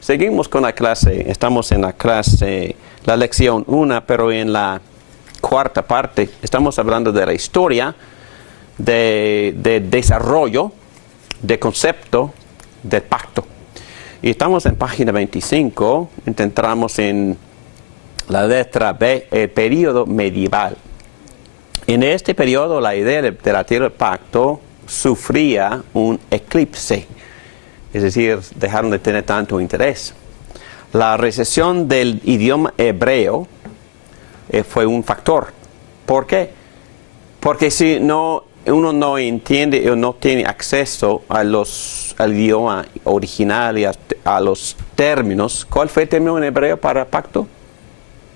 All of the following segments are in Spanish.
Seguimos con la clase. Estamos en la clase, la lección 1, pero en la cuarta parte estamos hablando de la historia, de desarrollo, de concepto del pacto. Y estamos en página 25, entramos en la letra B, el periodo medieval. En este periodo la idea de la teoría del pacto sufría un eclipse. Es decir, dejaron de tener tanto interés. La recesión del idioma hebreo fue un factor. ¿Por qué? Porque si uno no entiende o no tiene acceso al idioma original y a los términos. ¿Cuál fue el término en hebreo para pacto?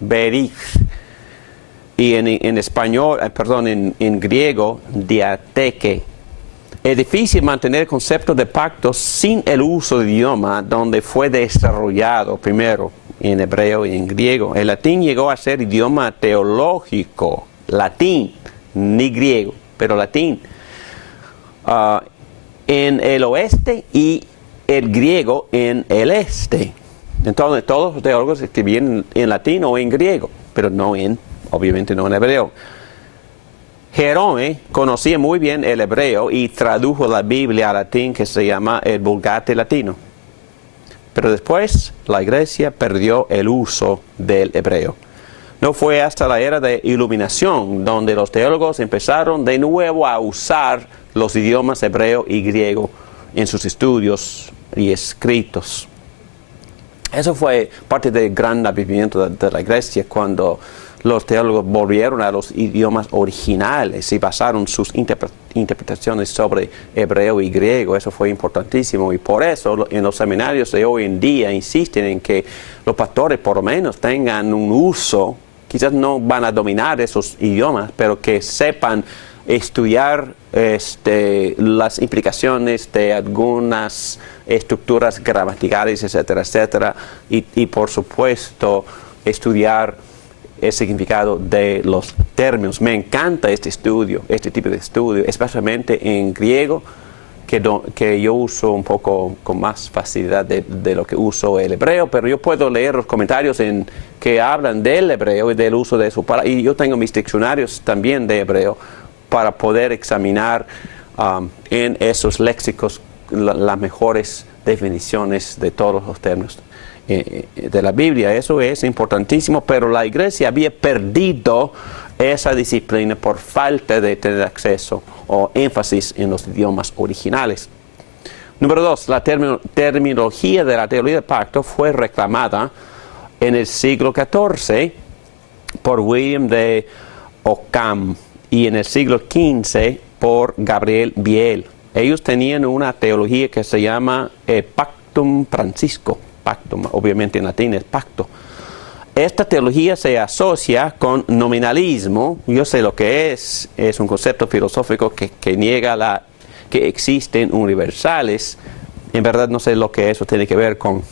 Berich. Y en español, en griego, diateque. Es difícil mantener el concepto de pacto sin el uso del idioma donde fue desarrollado primero en hebreo y en griego. El latín llegó a ser idioma teológico, latín, ni griego, pero latín. En el oeste y el griego en el este. Entonces todos los teólogos escribían en latín o en griego, pero obviamente no en hebreo. Jerome conocía muy bien el hebreo y tradujo la Biblia al latín, que se llama el Vulgate latino. Pero después la iglesia perdió el uso del hebreo. No fue hasta la era de Iluminación donde los teólogos empezaron de nuevo a usar los idiomas hebreo y griego en sus estudios y escritos. Eso fue parte del gran avivamiento de la iglesia cuando los teólogos volvieron a los idiomas originales y basaron sus interpretaciones sobre hebreo y griego. Eso fue importantísimo y por eso en los seminarios de hoy en día insisten en que los pastores por lo menos tengan un uso, quizás no van a dominar esos idiomas, pero que sepan estudiar las implicaciones de algunas estructuras gramaticales, etcétera, etcétera, y por supuesto estudiar el significado de los términos. Me encanta este tipo de estudio, especialmente en griego, que yo uso un poco con más facilidad de lo que uso el hebreo, pero yo puedo leer los comentarios que hablan del hebreo y del uso de su palabra, y yo tengo mis diccionarios también de hebreo para poder examinar en esos léxicos las mejores definiciones de todos los términos de la Biblia. Eso es importantísimo, pero la iglesia había perdido esa disciplina por falta de tener acceso o énfasis en los idiomas originales. Número 2, la terminología de la teología del pacto fue reclamada en el siglo XIV por William de Ockham y en el siglo XV por Gabriel Biel. Ellos tenían una teología que se llama Pactum Francisco. Pacto, obviamente en latín es pacto. Esta teología se asocia con nominalismo. Yo sé lo que es un concepto filosófico que niega que existen universales. En verdad no sé lo que eso tiene que ver con,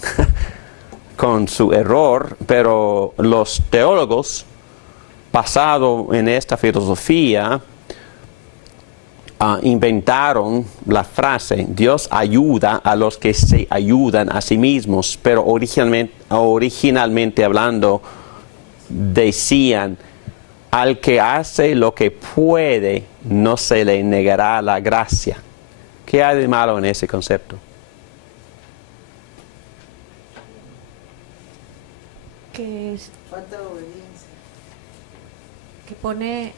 con su error, pero los teólogos basados en esta filosofía inventaron la frase, Dios ayuda a los que se ayudan a sí mismos, pero originalmente hablando decían, al que hace lo que puede, no se le negará la gracia. ¿Qué hay de malo en ese concepto? Que es Falta de obediencia. que pone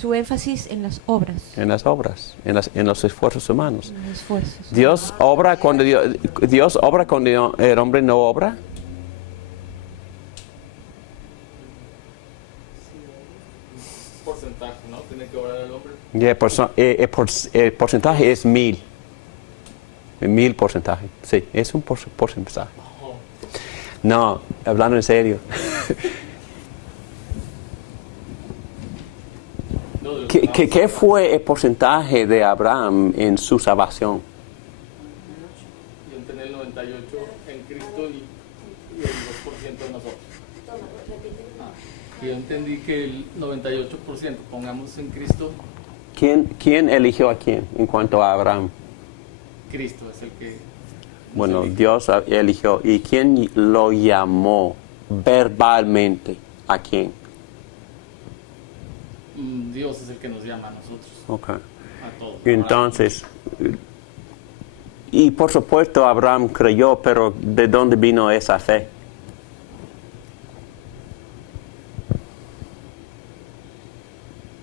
su énfasis en las obras. En las obras, en los esfuerzos humanos. En los esfuerzos. Dios obra cuando el hombre no obra. Porcentaje, ¿no? Tiene que obrar el hombre. Y el porcentaje es 1000. 1000%. Sí, es un porcentaje. No, hablando en serio. ¿Qué fue el porcentaje de Abraham en su salvación? Y en tener el 98 en Cristo y el 2% en nosotros. Yo entendí que el 98%, pongamos en Cristo. ¿Quién eligió a quién en cuanto a Abraham? Cristo es el que Bueno, Dios eligió. ¿Y quién lo llamó verbalmente? ¿A quién? Dios es el que nos llama a nosotros, Ok. a todos. Entonces, y por supuesto Abraham creyó, pero ¿de dónde vino esa fe?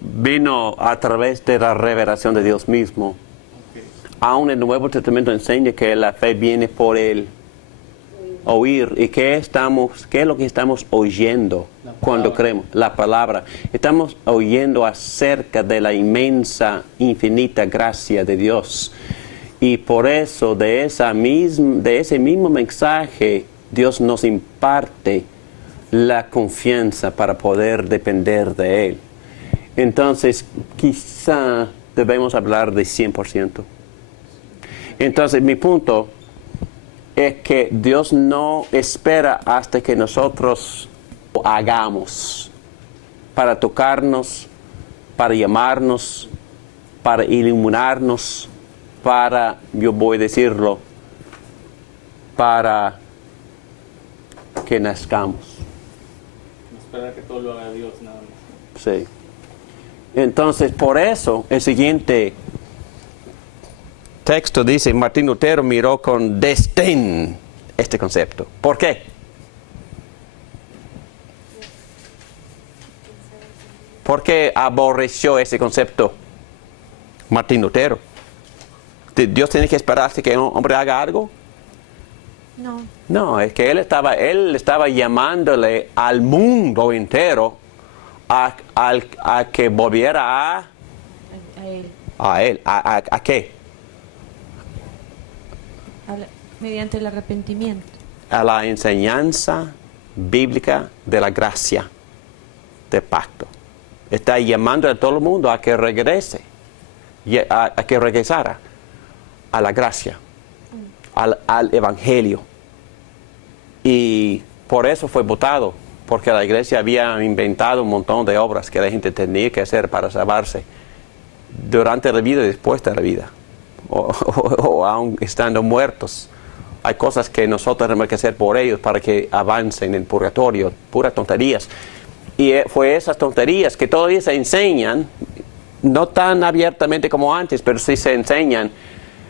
Vino a través de la revelación de Dios mismo. Ok. Aún el Nuevo Testamento enseña que la fe viene por el oír. ¿Y qué es lo que estamos oyendo cuando creemos? La palabra. Estamos oyendo acerca de la inmensa, infinita gracia de Dios. Y por eso de ese mismo mensaje, Dios nos imparte la confianza para poder depender de Él. Entonces, quizá debemos hablar de 100%. Entonces, mi punto es que Dios no espera hasta que nosotros lo hagamos para tocarnos, para llamarnos, para iluminarnos, para, yo voy a decirlo, para que nazcamos. No esperar que todo lo haga Dios, nada más. Sí. Entonces, por eso, el siguiente texto dice, Martín Lutero miró con desdén este concepto. ¿Por qué? ¿Por qué aborreció ese concepto Martín Lutero? ¿Dios tiene que esperar hasta que un hombre haga algo? No. No, es que él estaba llamándole al mundo entero a que volviera A él. a él. ¿A qué? Mediante el arrepentimiento. A la enseñanza bíblica de la gracia del pacto. Está llamando a todo el mundo a que regrese, a que regresara a la gracia, al evangelio. Y por eso fue votado, porque la iglesia había inventado un montón de obras que la gente tenía que hacer para salvarse durante la vida y después de la vida, o aún estando muertos. Hay cosas que nosotros tenemos que hacer por ellos para que avancen en el purgatorio, puras tonterías. Y fue esas tonterías que todavía se enseñan, no tan abiertamente como antes, pero sí se enseñan,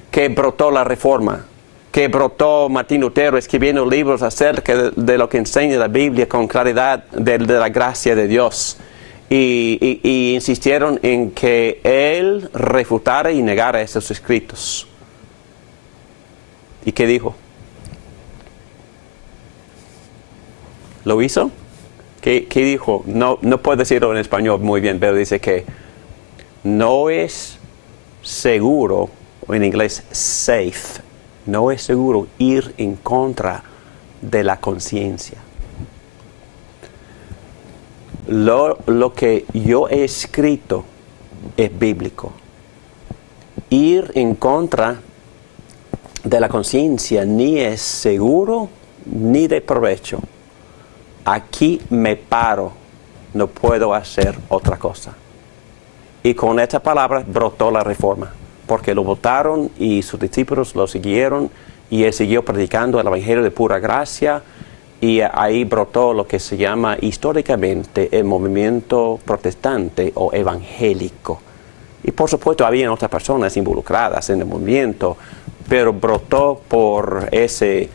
que brotó la Reforma, que brotó Martín Lutero escribiendo libros acerca de lo que enseña la Biblia con claridad de la gracia de Dios. Y insistieron en que él refutara y negara esos escritos. ¿Y qué dijo? ¿Lo hizo? ¿Qué dijo? No puedo decirlo en español muy bien, pero dice que no es seguro, o en inglés safe, no es seguro ir en contra de la conciencia. Lo que yo he escrito es bíblico. Ir en contra de la conciencia ni es seguro ni de provecho. Aquí me paro, no puedo hacer otra cosa. Y con esta palabra brotó la Reforma, porque lo votaron y sus discípulos lo siguieron y él siguió predicando el evangelio de pura gracia, y ahí brotó lo que se llama históricamente el movimiento protestante o evangélico. Y por supuesto había otras personas involucradas en el movimiento, pero brotó por ese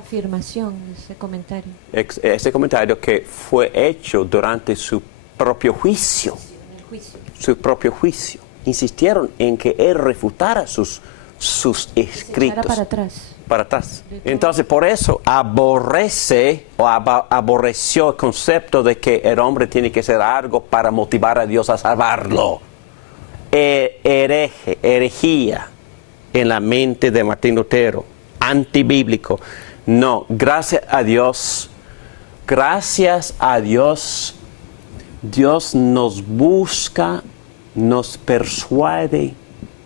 Afirmación, ese comentario. ese comentario que fue hecho durante su propio juicio. El juicio. Su propio juicio. Insistieron en que él refutara sus escritos. Para atrás. Para atrás. Entonces, por eso aborreció el concepto de que el hombre tiene que hacer algo para motivar a Dios a salvarlo. Herejía en la mente de Martín Lutero. Antibíblico. No, gracias a Dios, Dios nos busca, nos persuade,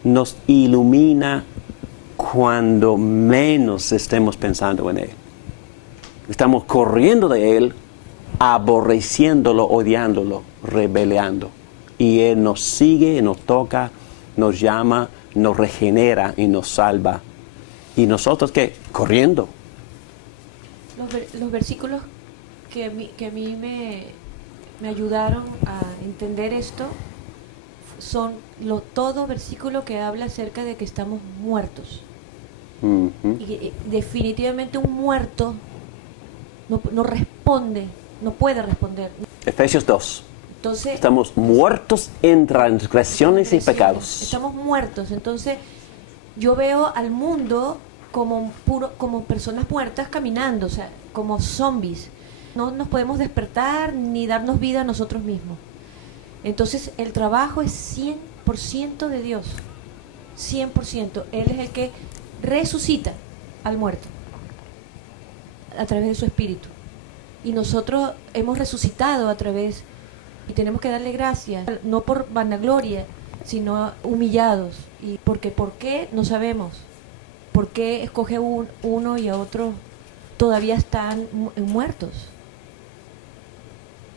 nos ilumina cuando menos estemos pensando en Él. Estamos corriendo de Él, aborreciéndolo, odiándolo, rebeleando. Y Él nos sigue, nos toca, nos llama, nos regenera y nos salva. ¿Y nosotros qué? Corriendo. Los versículos que a mí me ayudaron a entender esto son todo versículo que habla acerca de que estamos muertos. Ujú. Y definitivamente un muerto no responde, no puede responder. Efesios 2. Entonces, Estamos muertos en transgresiones y pecados. estamos muertos. Entonces, yo veo al mundo como personas muertas caminando, o sea, como zombies. No nos podemos despertar ni darnos vida a nosotros mismos. Entonces, el trabajo es 100% de Dios. 100%. Él es el que resucita al muerto a través de su espíritu. Y nosotros hemos resucitado a través, y tenemos que darle gracias, no por vanagloria, sino humillados. Y ¿por qué? No sabemos. ¿Por qué escoge uno y a otro todavía están muertos?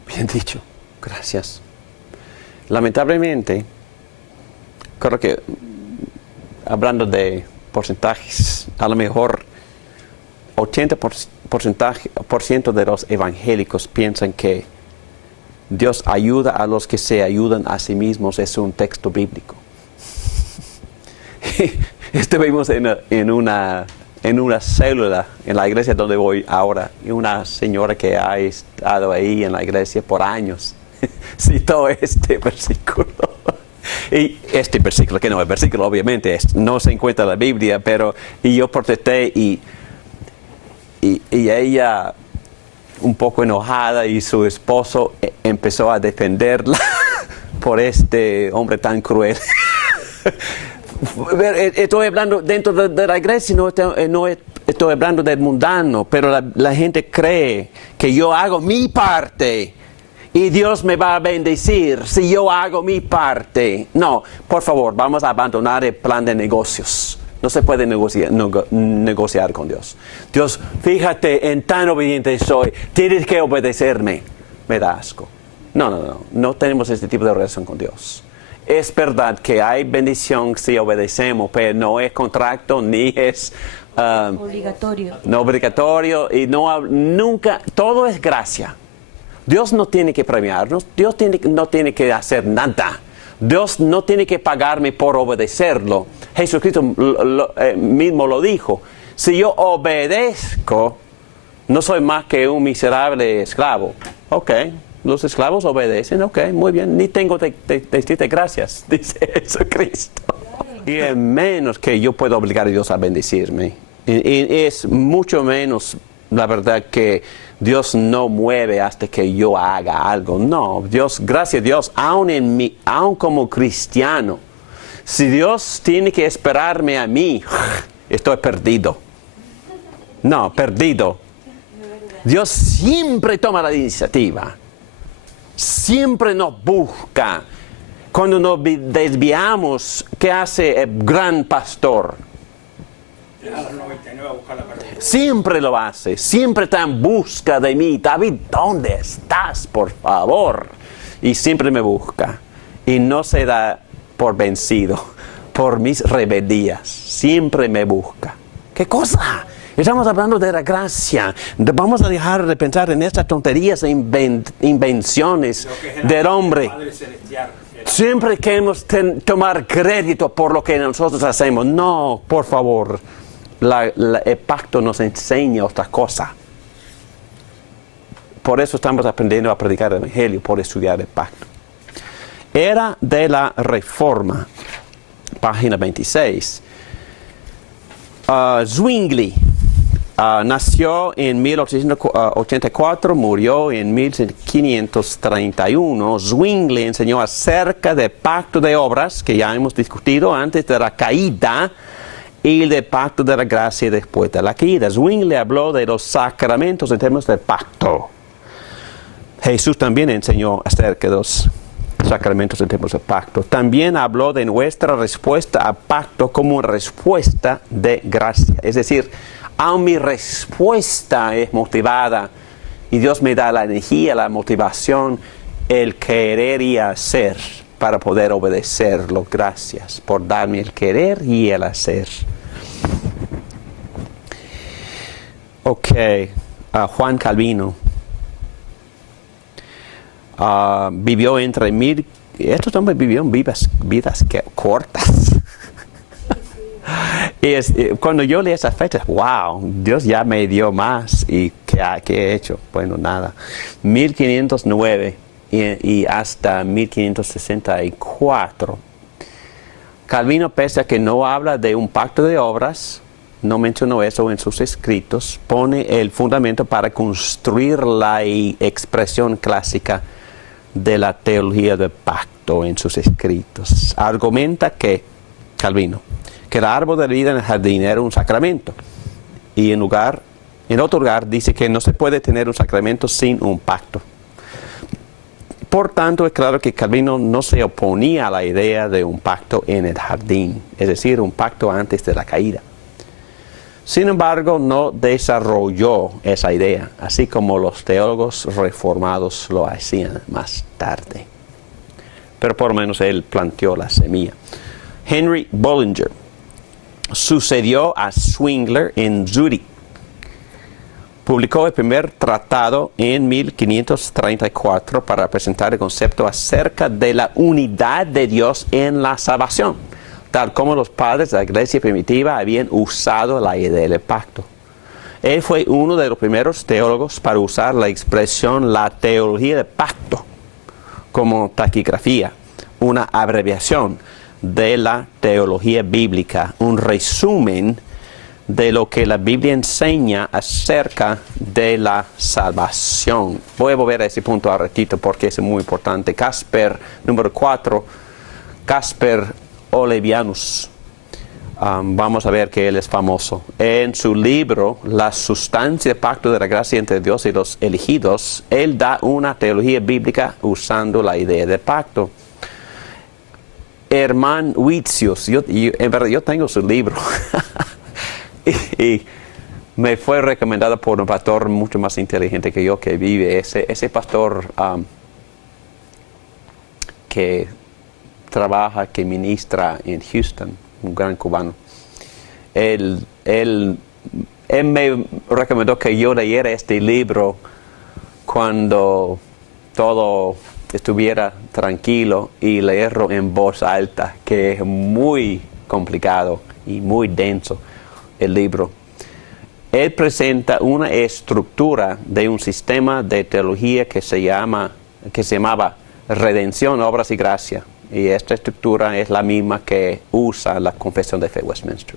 Bien dicho, gracias. Lamentablemente, creo que hablando de porcentajes, a lo mejor 80% de los evangélicos piensan que Dios ayuda a los que se ayudan a sí mismos. Es un texto bíblico. Estuvimos en una célula en la iglesia donde voy ahora, y una señora que ha estado ahí en la iglesia por años citó este versículo. Y este versículo, que no es versículo, obviamente, no se encuentra en la Biblia, y yo protesté y ella, un poco enojada, y su esposo empezó a defenderla por este hombre tan cruel. Estoy hablando dentro de la iglesia, no estoy hablando del mundano, pero la gente cree que yo hago mi parte y Dios me va a bendecir si yo hago mi parte. No, por favor, vamos a abandonar el plan de negocios. No se puede negociar con Dios. Dios, fíjate en tan obediente soy, tienes que obedecerme. Me da asco. No tenemos este tipo de relación con Dios. Es verdad que hay bendición si obedecemos, pero no es contrato ni es obligatorio. No obligatorio, y nunca, todo es gracia. Dios no tiene que premiarnos, Dios no tiene que hacer nada. Dios no tiene que pagarme por obedecerlo. Jesucristo mismo lo dijo. Si yo obedezco, no soy más que un miserable esclavo. Ok, los esclavos obedecen, ok, muy bien. Ni tengo que decirte gracias, dice Jesucristo. Y es menos que yo puedo obligar a Dios a bendecirme. Y es mucho menos, la verdad, que Dios no mueve hasta que yo haga algo. No, Dios, gracias a Dios, aún como cristiano, si Dios tiene que esperarme a mí, estoy perdido. No, perdido. Dios siempre toma la iniciativa. Siempre nos busca. Cuando nos desviamos, ¿qué hace el gran pastor? Siempre lo hace, siempre está en busca de mí. David, ¿dónde estás, por favor? Y siempre me busca. Y no se da por vencido por mis rebeldías. Siempre me busca. ¿Qué cosa? Estamos hablando de la gracia. Vamos a dejar de pensar en estas tonterías e invenciones del hombre. Siempre queremos tomar crédito por lo que nosotros hacemos. No, por favor. El pacto nos enseña otra cosa. Por eso estamos aprendiendo a predicar el Evangelio, por estudiar el pacto. Era de la Reforma, página 26. Zwingli nació en 1884, murió en 1531. Zwingli enseñó acerca del pacto de obras, que ya hemos discutido antes de la caída, y del pacto de la gracia después de la caída. Zwingli habló de los sacramentos en términos del pacto. Jesús también enseñó acerca de los sacramentos en términos del pacto. También habló de nuestra respuesta al pacto como una respuesta de gracia. Es decir, aun mi respuesta es motivada y Dios me da la energía, la motivación, el querer y hacer para poder obedecerlo. Gracias por darme el querer y el hacer. Ok, Juan Calvino vivió entre estos hombres vivieron vidas cortas. Y cuando yo leí esas fechas, wow, Dios ya me dio más. ¿Y qué he hecho? Bueno, nada. 1509 y hasta 1564. Calvino, pese a que no habla de un pacto de obras, no mencionó eso en sus escritos, pone el fundamento para construir la expresión clásica de la teología del pacto en sus escritos. Argumenta Calvino, que el árbol de vida en el jardín era un sacramento. Y en otro lugar dice que no se puede tener un sacramento sin un pacto. Por tanto, es claro que Calvino no se oponía a la idea de un pacto en el jardín, es decir, un pacto antes de la caída. Sin embargo, no desarrolló esa idea, así como los teólogos reformados lo hacían más tarde. Pero por lo menos él planteó la semilla. Henry Bullinger sucedió a Zwingli en Zúrich. Publicó el primer tratado en 1534 para presentar el concepto acerca de la unidad de Dios en la salvación, tal como los padres de la iglesia primitiva habían usado la idea del pacto. Él fue uno de los primeros teólogos para usar la expresión la teología del pacto como taquigrafía, una abreviación de la teología bíblica, un resumen de lo que la Biblia enseña acerca de la salvación. Voy a volver a ese punto a ratito porque es muy importante. Casper, número 4, Casper Olevianus. Vamos a ver que él es famoso. En su libro, La sustancia del pacto de la gracia entre Dios y los elegidos, él da una teología bíblica usando la idea del pacto. Hermann Witsius, en verdad yo tengo su libro y me fue recomendado por un pastor mucho más inteligente que yo que vive. Ese pastor que trabaja, que ministra en Houston, un gran cubano. Él me recomendó que yo leyera este libro cuando todo estuviera tranquilo y leerlo en voz alta, que es muy complicado y muy denso el libro. Él presenta una estructura de un sistema de teología que se llamaba Redención, Obras y Gracia. Y esta estructura es la misma que usa la Confesión de Fe Westminster.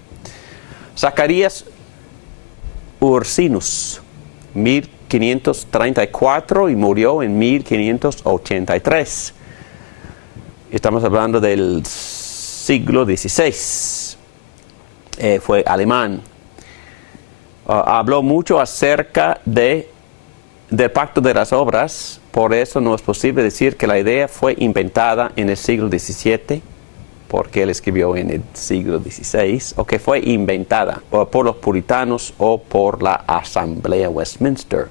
Zacarías Ursinus, 1534 y murió en 1583. Estamos hablando del siglo XVI. Fue alemán. Habló mucho acerca del pacto de las obras. Por eso no es posible decir que la idea fue inventada en el siglo XVII, porque él escribió en el siglo XVI, o que fue inventada por los puritanos o por la Asamblea Westminster.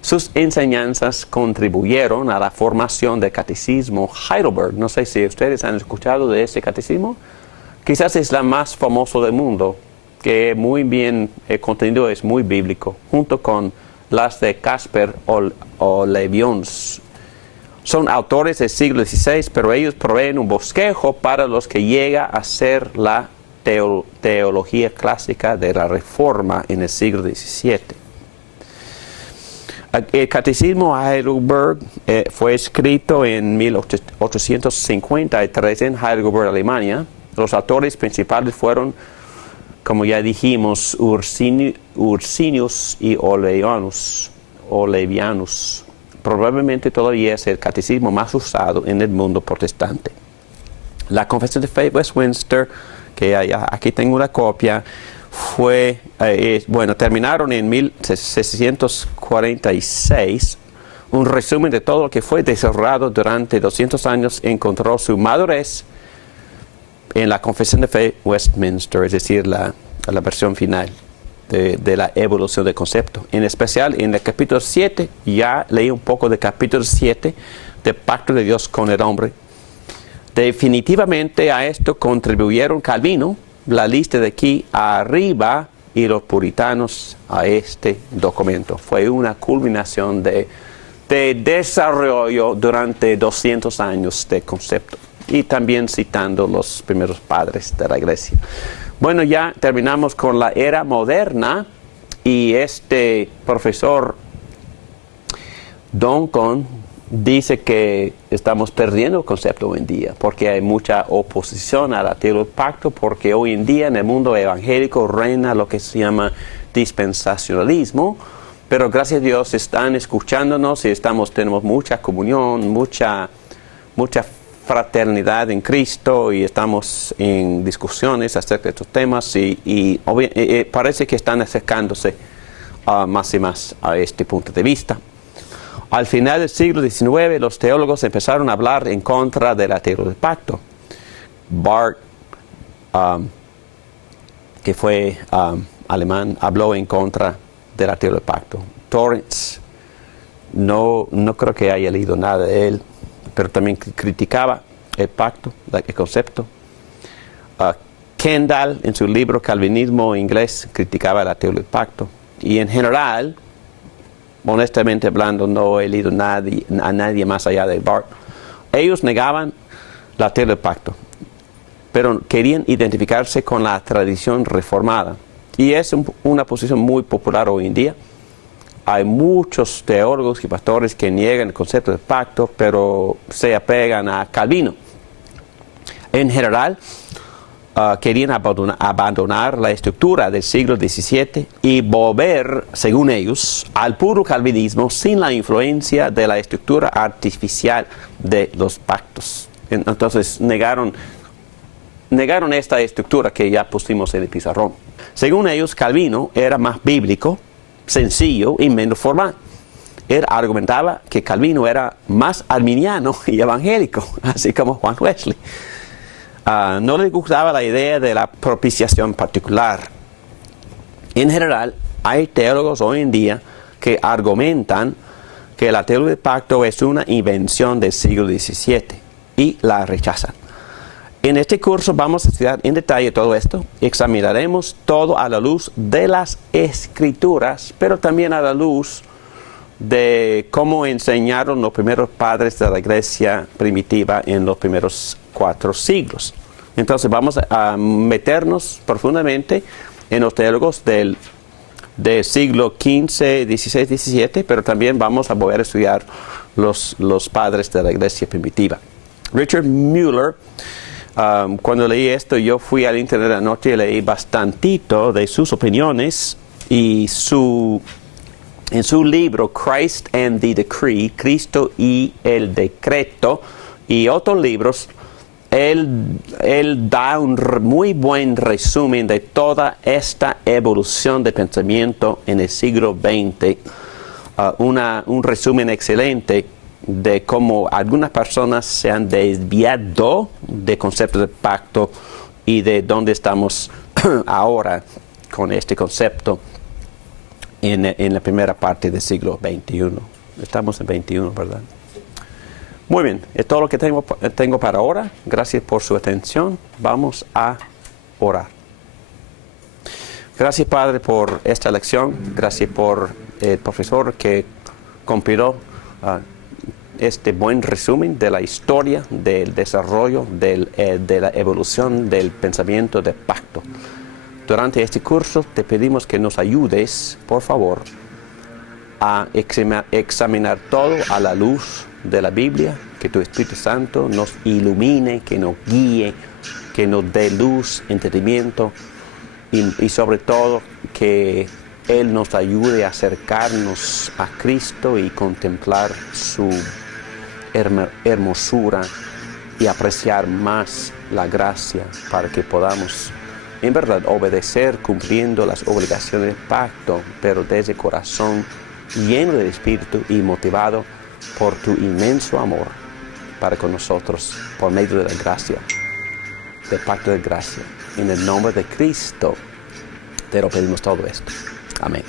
Sus enseñanzas contribuyeron a la formación del Catecismo Heidelberg. No sé si ustedes han escuchado de ese catecismo. Quizás es la más famosa del mundo, que muy bien, el contenido es muy bíblico, junto con las de Casper Olevianus. Son autores del siglo XVI, pero ellos proveen un bosquejo para los que llega a ser la teología clásica de la Reforma en el siglo XVII. El Catecismo Heidelberg fue escrito en 1853 en Heidelberg, Alemania. Los autores principales fueron, como ya dijimos, Ursinius y Olevianus. Probablemente todavía es el catecismo más usado en el mundo protestante. La Confesión de Fe Westminster, que aquí tengo una copia, terminaron en 1646. Un resumen de todo lo que fue desarrollado durante 200 años encontró su madurez en la Confesión de Fe Westminster, es decir, la versión final de la evolución del concepto. En especial en el capítulo 7, ya leí un poco del capítulo 7 del Pacto de Dios con el hombre. Definitivamente a esto contribuyeron Calvino, la lista de aquí arriba, y los puritanos a este documento. Fue una culminación de desarrollo durante 200 años de concepto. Y también citando los primeros padres de la iglesia. Bueno, ya terminamos con la era moderna y este profesor Duncan dice que estamos perdiendo el concepto hoy en día porque hay mucha oposición a la teología del pacto, porque hoy en día en el mundo evangélico reina lo que se llama dispensacionalismo, pero gracias a Dios están escuchándonos y tenemos mucha comunión, mucha fraternidad en Cristo y estamos en discusiones acerca de estos temas y parece que están acercándose más y más a este punto de vista. Al final del siglo XIX, los teólogos empezaron a hablar en contra de la teología del pacto. Barth, que fue alemán, habló en contra de la teología del pacto. Torrance, no creo que haya leído nada de él, pero también criticaba el pacto, el concepto. Kendall, en su libro Calvinismo inglés, criticaba la teología del pacto. Y en general, honestamente hablando, no he leído a nadie más allá de Barth. Ellos negaban la teología del pacto, pero querían identificarse con la tradición reformada. Y es una posición muy popular hoy en día. Hay muchos teólogos y pastores que niegan el concepto del pacto, pero se apegan a Calvino. En general, querían abandonar la estructura del siglo XVII y volver, según ellos, al puro calvinismo sin la influencia de la estructura artificial de los pactos. Entonces negaron esta estructura que ya pusimos en el pizarrón. Según ellos, Calvino era más bíblico, sencillo y menos formal. Él argumentaba que Calvino era más arminiano y evangélico, así como Juan Wesley. No le gustaba la idea de la propiciación particular. En general, hay teólogos hoy en día que argumentan que la teología del pacto es una invención del siglo XVII y la rechazan. En este curso vamos a estudiar en detalle todo esto. Examinaremos todo a la luz de las Escrituras, pero también a la luz de cómo enseñaron los primeros padres de la iglesia primitiva en los primeros 4 siglos. Entonces vamos a meternos profundamente en los teólogos del siglo XV, XVI, XVII, pero también vamos a poder estudiar los padres de la iglesia primitiva. Richard Mueller, cuando leí esto, yo fui al internet anoche y leí bastantito de sus opiniones y en su libro Christ and the Decree, Cristo y el Decreto, y otros libros, él da un muy buen resumen de toda esta evolución de pensamiento en el siglo XX, un resumen excelente de cómo algunas personas se han desviado del concepto de pacto y de dónde estamos ahora con este concepto en la primera parte del siglo XXI. Estamos en XXI, ¿verdad? Muy bien, es todo lo que tengo para ahora. Gracias por su atención. Vamos a orar. Gracias, Padre, por esta lección. Gracias por el profesor que compiló este buen resumen de la historia, del desarrollo, de la evolución del pensamiento de pacto. Durante este curso te pedimos que nos ayudes, por favor, a examinar todo a la luz de la Biblia, que tu Espíritu Santo nos ilumine, que nos guíe, que nos dé luz, entendimiento y sobre todo que Él nos ayude a acercarnos a Cristo y contemplar su hermosura y apreciar más la gracia para que podamos en verdad obedecer cumpliendo las obligaciones del pacto, pero desde el corazón lleno del Espíritu y motivado por tu inmenso amor para con nosotros, por medio de la gracia, del pacto de gracia. En el nombre de Cristo te lo pedimos todo esto. Amén.